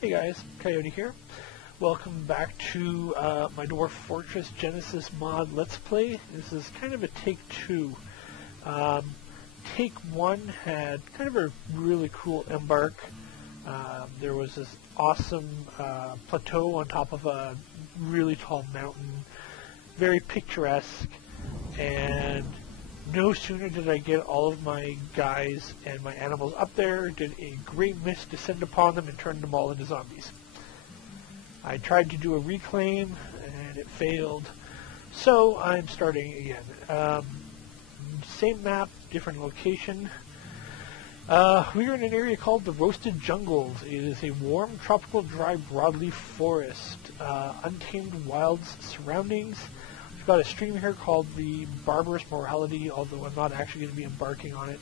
Hey guys, Coyote here. Welcome back to my Dwarf Fortress Genesis mod Let's Play. This is kind of a take two. Take one had kind of a really cool embark. There was this awesome plateau on top of a really tall mountain, very picturesque, and no sooner did I get all of my guys and my animals up there, did a great mist descend upon them and turned them all into zombies. I tried to do a reclaim and it failed, so I'm starting again. Same map, different location. We are in an area called the Roasted Jungles. It is a warm, tropical, dry, broadleaf forest. Untamed wilds surroundings. We've got a stream here called the Barbarous Morality, although I'm not actually going to be embarking on it.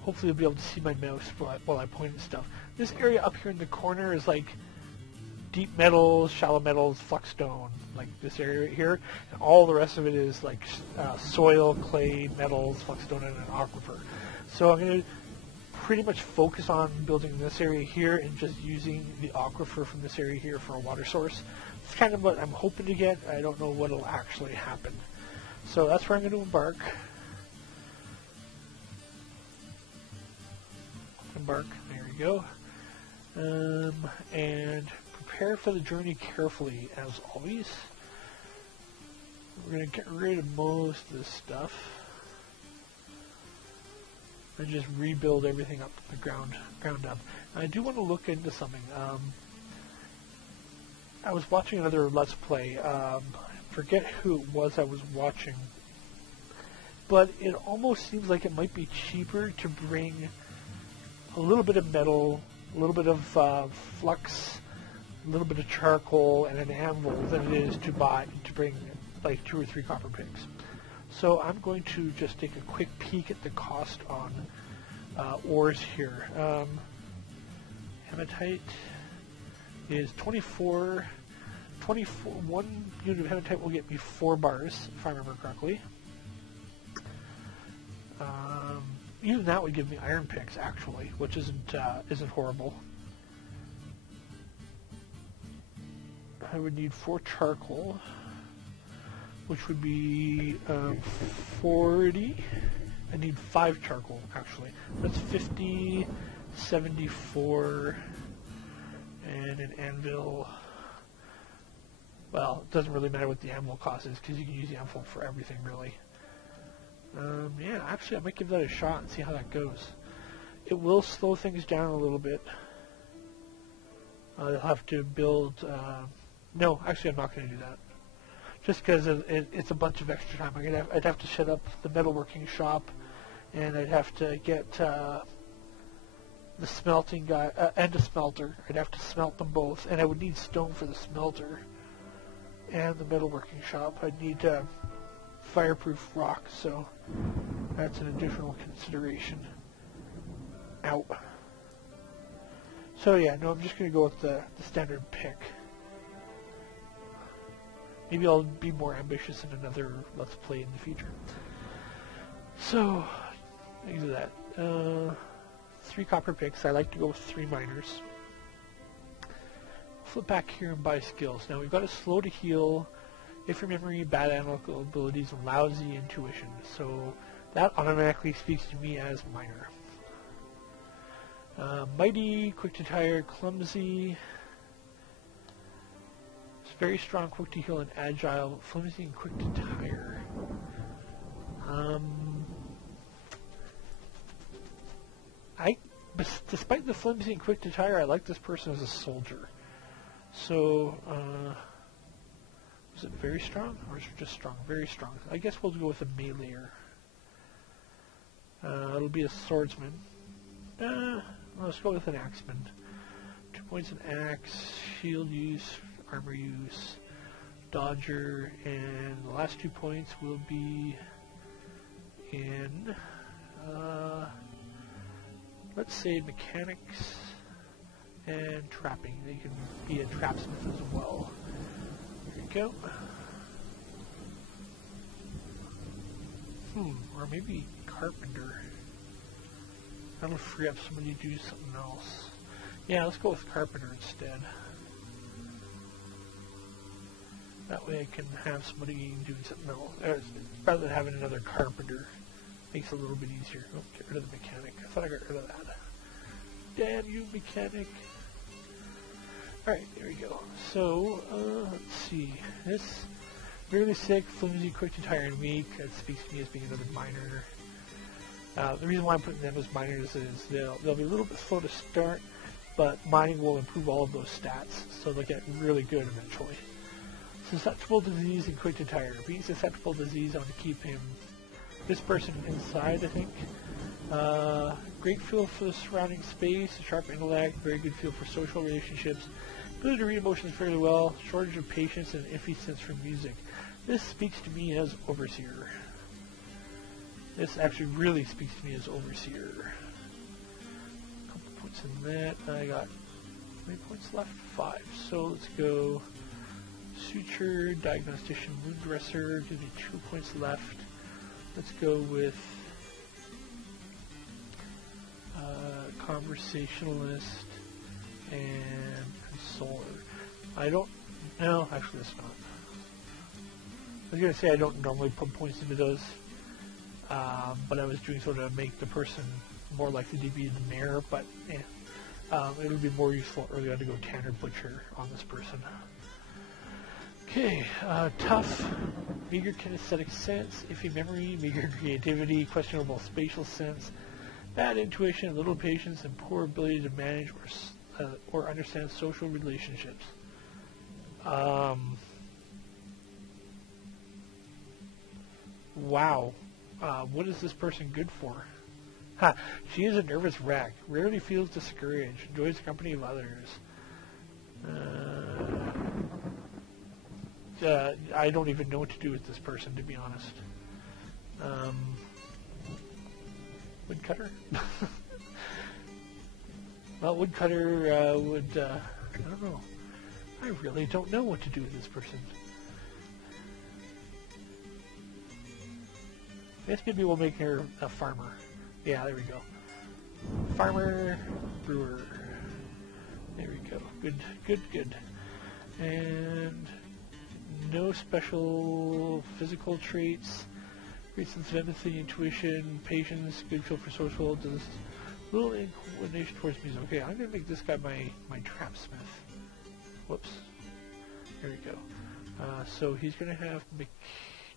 Hopefully you'll be able to see my mouse while I point at stuff. This area up here in the corner is like deep metals, shallow metals, flux-stone, like this area right here. And all the rest of it is like soil, clay, metals, flux-stone, and an aquifer. So I'm going to pretty much focus on building this area here and just using the aquifer from this area here for a water source. It's kind of what I'm hoping to get. I don't know what will actually happen. So that's where I'm going to embark. Embark, there we go. And prepare for the journey carefully, as always. We're going to get rid of most of this stuff and just rebuild everything up from the ground up. And I do want to look into something. I was watching another Let's Play. Forget who it was I was watching, but it almost seems like it might be cheaper to bring a little bit of metal, a little bit of flux, a little bit of charcoal, and an anvil than it is to bring like 2 or 3 copper picks. So I'm going to just take a quick peek at the cost on ores here. Hematite is 24. 1 unit of hematite will get me 4 bars, if I remember correctly. Even that would give me iron picks, actually, which isn't horrible. I would need 4 charcoal, which would be 40. I need 5 charcoal, actually. That's 50, 74, and an anvil. Well, it doesn't really matter what the anvil cost is, because you can use the anvil for everything, really. Yeah, actually, I might give that a shot and see how that goes. It will slow things down a little bit. I'll have to build... no, actually, I'm not going to do that. Just because it's a bunch of extra time. I'd have to set up the metalworking shop, and I'd have to get the smelting guy and a smelter. I'd have to smelt them both, and I would need stone for the smelter and the metalworking shop. I'd need fireproof rock, so that's an additional consideration. Ow. So yeah, no, I'm just going to go with the standard pick. Maybe I'll be more ambitious in another Let's Play in the future. So, thanks to that. 3 copper picks. I like to go with 3 miners. Flip back here and buy skills. Now we've got a slow to heal, if your memory, bad analytical abilities, and lousy intuition. So that automatically speaks to me as miner. Mighty, quick to tire, clumsy. It's very strong, quick to heal, and agile, flimsy, and quick to tire. Despite the flimsy and quick to tire, I like this person as a soldier. So, is it very strong, or is it just strong? Very strong. I guess we'll go with a meleeer. It'll be a swordsman. Let's go with an axeman. 2 points in axe, shield use, armor use, dodger, and the last 2 points will be in, let's say, mechanics and trapping. You can be a trapsmith as well. There you go. Or maybe carpenter. That'll free up somebody to do something else. Yeah, let's go with carpenter instead. That way I can have somebody doing something else. Rather than having another carpenter. Makes it a little bit easier. Oh, get rid of the mechanic. I thought I got rid of that. Damn you, mechanic. Alright, there we go. So, let's see. This, really sick, flimsy, quick to tire, and weak. That speaks to me as being another miner. The reason why I'm putting them as miners is they'll be a little bit slow to start, but mining will improve all of those stats, so they'll get really good eventually. Susceptible to disease and quick to tire. Being susceptible to disease, I want to keep him, this person inside, I think. Great feel for the surrounding space, a sharp intellect, very good feel for social relationships, ability to read emotions fairly well, shortage of patience, and iffy sense for music. This speaks to me as overseer. This actually really speaks to me as overseer. A couple points in that. I got, how many points left? 5. So let's go suture, diagnostician, wound dresser, give me 2 points left. Let's go with conversationalist and consoler. I don't, no, actually that's not. I was going to say I don't normally put points into those, but I was doing sort of make the person more likely to be the mayor, but it would be more useful early on to go Tanner Butcher on this person. Okay, tough, meager kinesthetic sense, iffy memory, meager creativity, questionable spatial sense, bad intuition, little patience, and poor ability to manage or understand social relationships. Wow. What is this person good for? Ha! She is a nervous wreck, rarely feels discouraged, enjoys the company of others. I don't even know what to do with this person, to be honest. Woodcutter? Well, woodcutter would, I don't know. I really don't know what to do with this person. I guess maybe we'll make her a farmer. Yeah, there we go. Farmer, brewer. There we go. Good, good, good. And no special physical traits. Great sense of empathy, intuition, patience, good feel for social, just a little inclination towards music. Okay, I'm going to make this guy my trapsmith. Whoops. There we go. So he's going to have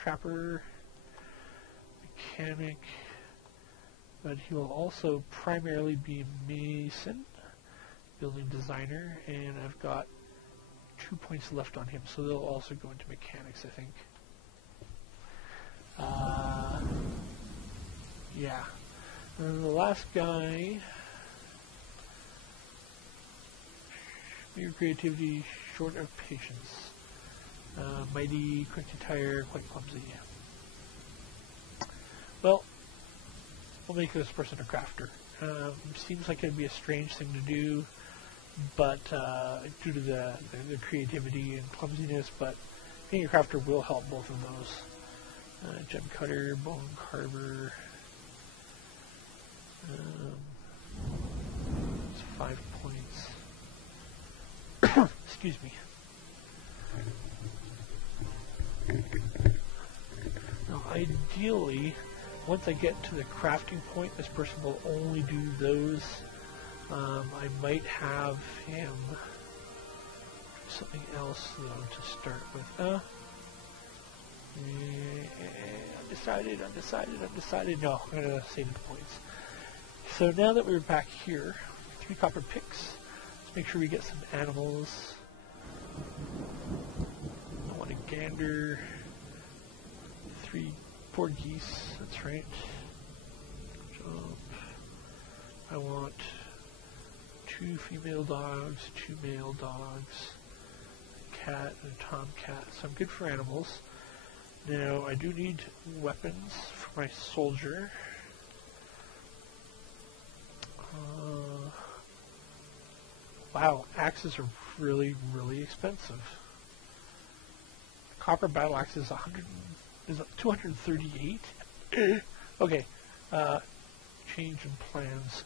trapper, mechanic, but he will also primarily be mason, building designer, and I've got 2 points left on him, so they'll also go into mechanics, I think. Yeah. And the last guy, mere creativity, short of patience. Mighty, quick to tire, quite clumsy. Well, we'll make this person a crafter. Seems like it'd be a strange thing to do, but due to the creativity and clumsiness, but being a crafter will help both of those. Gem cutter, bone carver. It's 5 points. Excuse me. Now, ideally, once I get to the crafting point, this person will only do those. I might have him do something else, though, to start with. Undecided. No, I'm going to save the points. So now that we're back here, 3 copper picks. Let's make sure we get some animals. I want a gander. 4 geese, that's right. Jump. I want 2 female dogs, 2 male dogs, a cat and a tomcat. So I'm good for animals. Now I do need weapons for my soldier. Wow, axes are really, really expensive. Copper battle axe is 238. Okay, change in plans.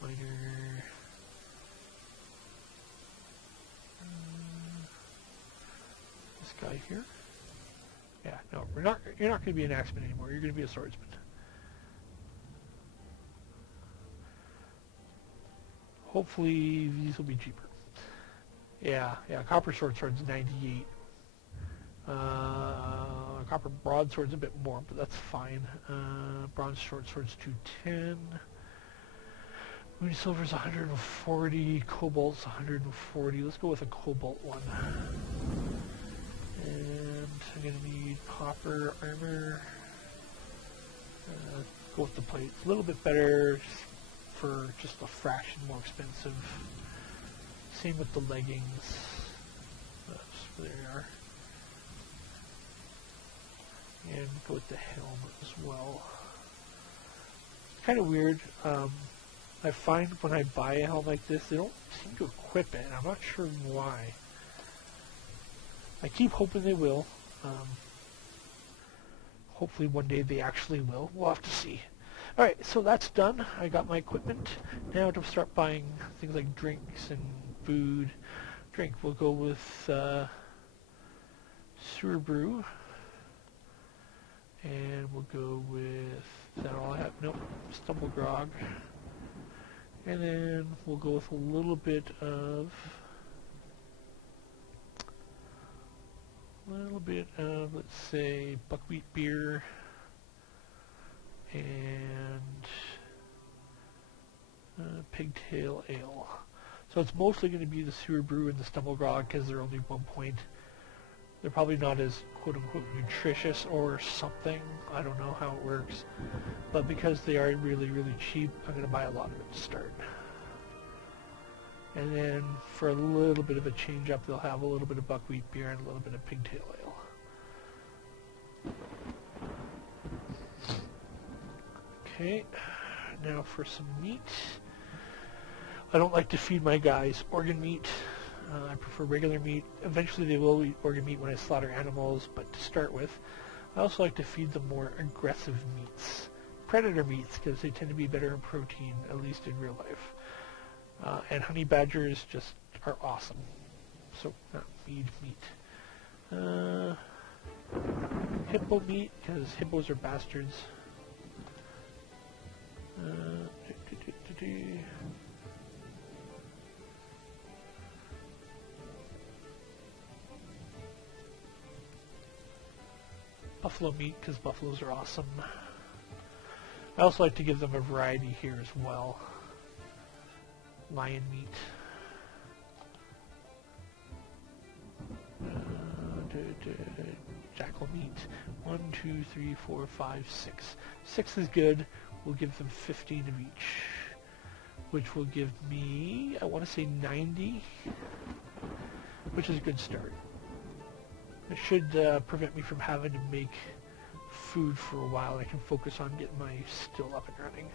Minor. This guy here. Yeah, no, you're not going to be an axeman anymore. You're going to be a swordsman. Hopefully these will be cheaper. Yeah, copper sword's 98. Copper broadsword's a bit more, but that's fine. Bronze sword's 210. Moon silver's 140. Cobalt's 140. Let's go with a cobalt one. And I'm gonna need copper armor. Go with the plates. A little bit better for just a fraction more expensive. Same with the leggings. There they are. And go with the helmet as well. It's kind of weird. I find when I buy a helmet like this, they don't seem to equip it, and I'm not sure why. I keep hoping they will. Hopefully one day they actually will. We'll have to see. Alright, so that's done. I got my equipment. Now to start buying things like drinks and food. Drink, we'll go with sewer brew. And we'll go with, is that all I have? Nope, stumble grog. And then we'll go with a little bit of, let's say, buckwheat beer and pigtail ale. So it's mostly going to be the sewer brew and the stumble grog because they're only 1 point. They're probably not as quote-unquote nutritious or something. I don't know how it works. But because they are really, really cheap, I'm going to buy a lot of it to start. And then for a little bit of a change-up, they'll have a little bit of buckwheat beer and a little bit of pigtail ale. Okay, now for some meat. I don't like to feed my guys organ meat. I prefer regular meat. Eventually they will eat organ meat when I slaughter animals, but to start with, I also like to feed them more aggressive meats. Predator meats, because they tend to be better in protein, at least in real life. And honey badgers just are awesome. So, not feed meat. Hippo meat, because hippos are bastards. Buffalo meat, because buffaloes are awesome. I also like to give them a variety here as well. Lion meat. Jackal meat. 1, 2, 3, 4, 5, 6. 6 is good. We'll give them 15 of each, which will give me, I want to say 90, which is a good start. It should prevent me from having to make food for a while. I can focus on getting my still up and running.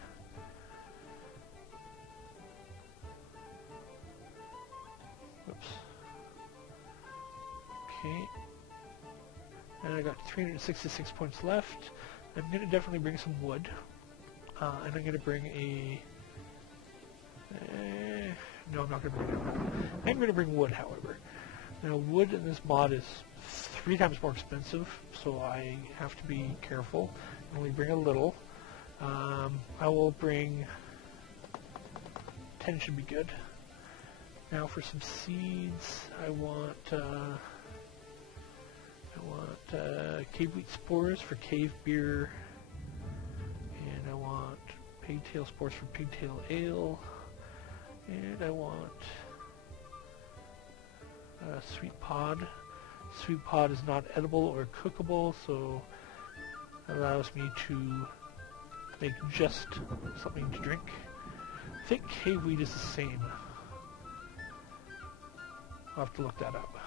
Oops. Okay. And I got 366 points left. I'm going to definitely bring some wood. And I'm going to bring a... no, I'm not going to bring it. I'm going to bring wood, however. Now, wood in this mod is 3 times more expensive, so I have to be careful. Only bring a little. I will bring 10 should be good. Now for some seeds, I want cave wheat spores for cave beer, and I want pigtail spores for pigtail ale, and I want sweet pod. Sweet pod is not edible or cookable, so it allows me to make just something to drink. I think cave wheat is the same. I'll have to look that up.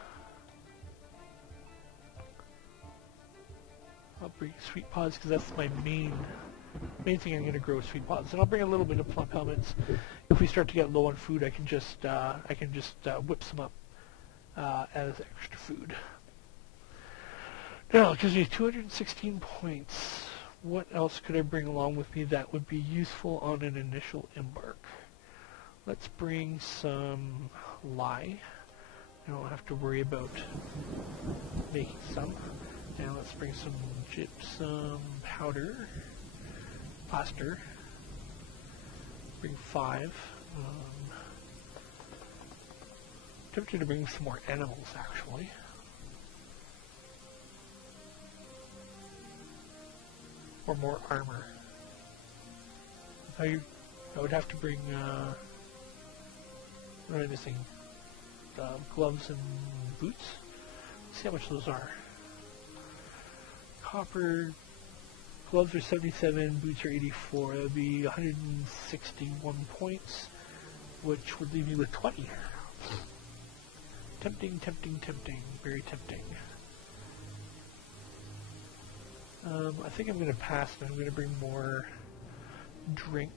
I'll bring sweet pods because that's my main thing I'm going to grow is sweet pods, and I'll bring a little bit of plump helmets. If we start to get low on food, I can just whip some up as extra food. Now, it gives me 216 points. what else could I bring along with me that would be useful on an initial embark? Let's bring some lye. I don't have to worry about making some. And let's bring some gypsum powder, plaster. Bring 5. Tempted to bring some more animals, actually. Or more armor. I would have to bring, what am I missing? Gloves and boots. Let's see how much those are. Copper, gloves are 77, boots are 84. That would be 161 points, which would leave me with 20. Tempting, tempting, tempting. Very tempting. I think I'm going to pass, and I'm going to bring more drink.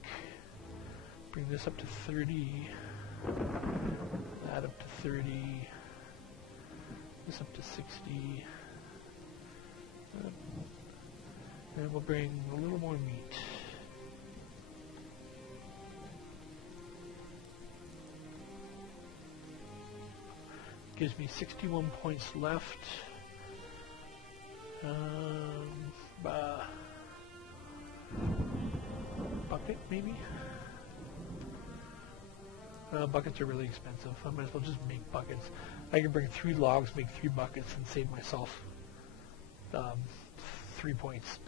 Bring this up to 30. That up to 30. This up to 60. And we'll bring a little more meat. Gives me 61 points left. Bucket, maybe? Buckets are really expensive. I might as well just make buckets. I can bring 3 logs, make 3 buckets, and save myself 3 points.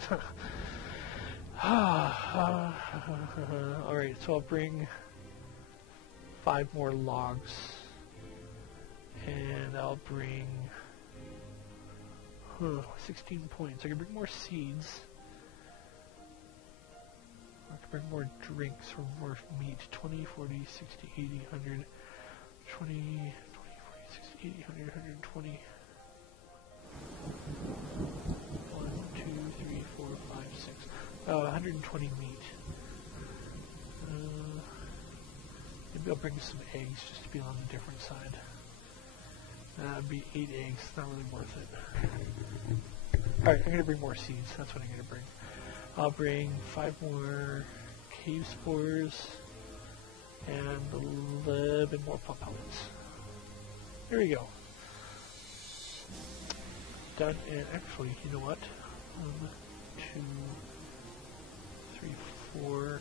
Alright, so I'll bring 5 more logs. And I'll bring 16 points. I can bring more seeds. I can bring more drinks or more meat. 20, 40, 60, 80, 100, 20, 40, 60, 80, 100, 120. 1, 2, 3, 4, 5, 6. 120 meat. Maybe I'll bring some eggs just to be on the different side. That would be 8 eggs. Not really worth it. Alright, I'm going to bring more seeds. That's what I'm going to bring. I'll bring 5 more cave spores and 11 more pump pellets. There we go. Done. And actually, you know what? 1, 2, 3, 4.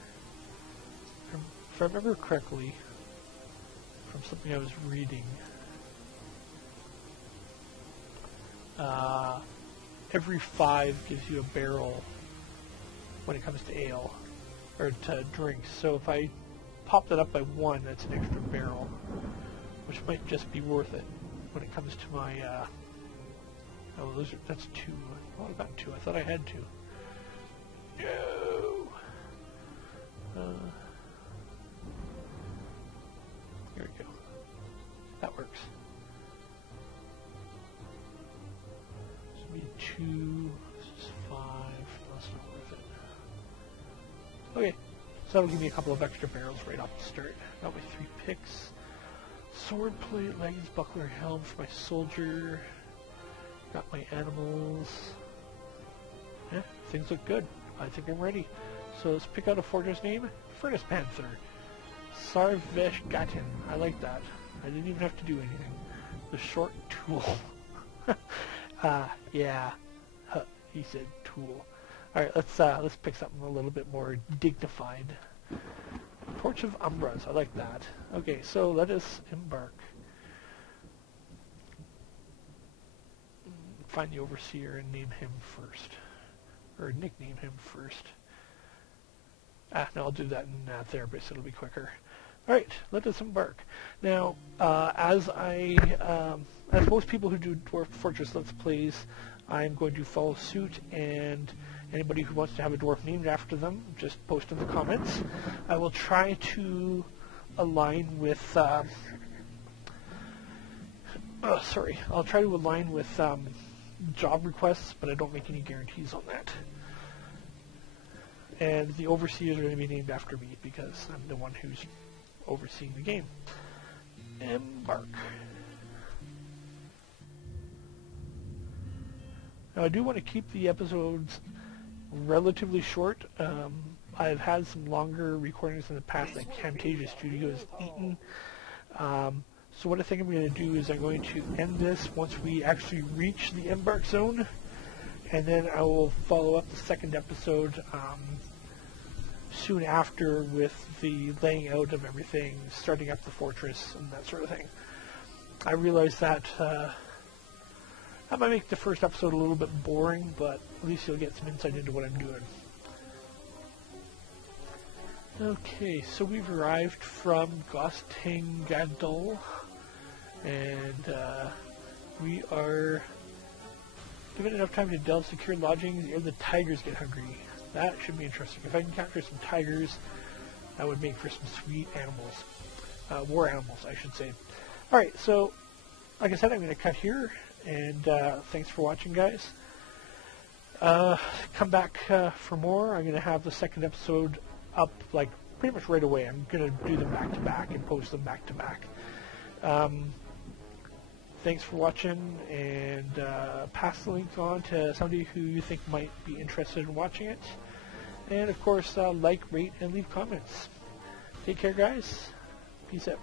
If I remember correctly, from something I was reading, every 5 gives you a barrel when it comes to ale, or to drinks. So if I pop that up by 1, that's an extra barrel, which might just be worth it when it comes to my, that's 2. What about 2? I thought I had 2. No! Here we go. That works. 2, this is 5, that's not worth it. Okay, so that'll give me a couple of extra barrels right off the start. Got my 3 picks. Sword plate, leggings, buckler, helm for my soldier. Got my animals. Yeah, things look good. I think I'm ready. So let's pick out a fortress name. Furnacepanther. Sarveshgatin. I like that. I didn't even have to do anything. The short tool. Yeah. He said tool. Alright, let's pick something a little bit more dignified. Torch of Umbras. I like that. Okay, so let us embark. Find the overseer and name him first. Or nickname him first. No, I'll do that in Therapist. It'll be quicker. Alright, let us embark. Now, as most people who do Dwarf Fortress Let's Plays, I'm going to follow suit, and anybody who wants to have a dwarf named after them, just post in the comments. I will try to align with, I'll try to align with job requests, but I don't make any guarantees on that. And the overseers are going to be named after me, because I'm the one who's overseeing the game. Embark. Now I do want to keep the episodes relatively short. I've had some longer recordings in the past that Camtasia Studio has eaten. So what I think I'm going to do is I'm going to end this once we actually reach the embark zone, and then I will follow up the second episode soon after with the laying out of everything, starting up the fortress and that sort of thing. I realize that that might make the first episode a little bit boring, but at least you'll get some insight into what I'm doing. Okay, so we've arrived from Gostingadol, and we are given enough time to delve secure lodgings ere the tigers get hungry. That should be interesting. If I can capture some tigers, that would make for some sweet animals. War animals, I should say. Alright, so, like I said, I'm going to cut here, and thanks for watching, guys. Come back for more. I'm going to have the second episode up, like, pretty much right away. I'm going to do them back to back and post them back to back. Thanks for watching, and pass the link on to somebody who you think might be interested in watching it. And, of course, like, rate, and leave comments. Take care, guys. Peace out.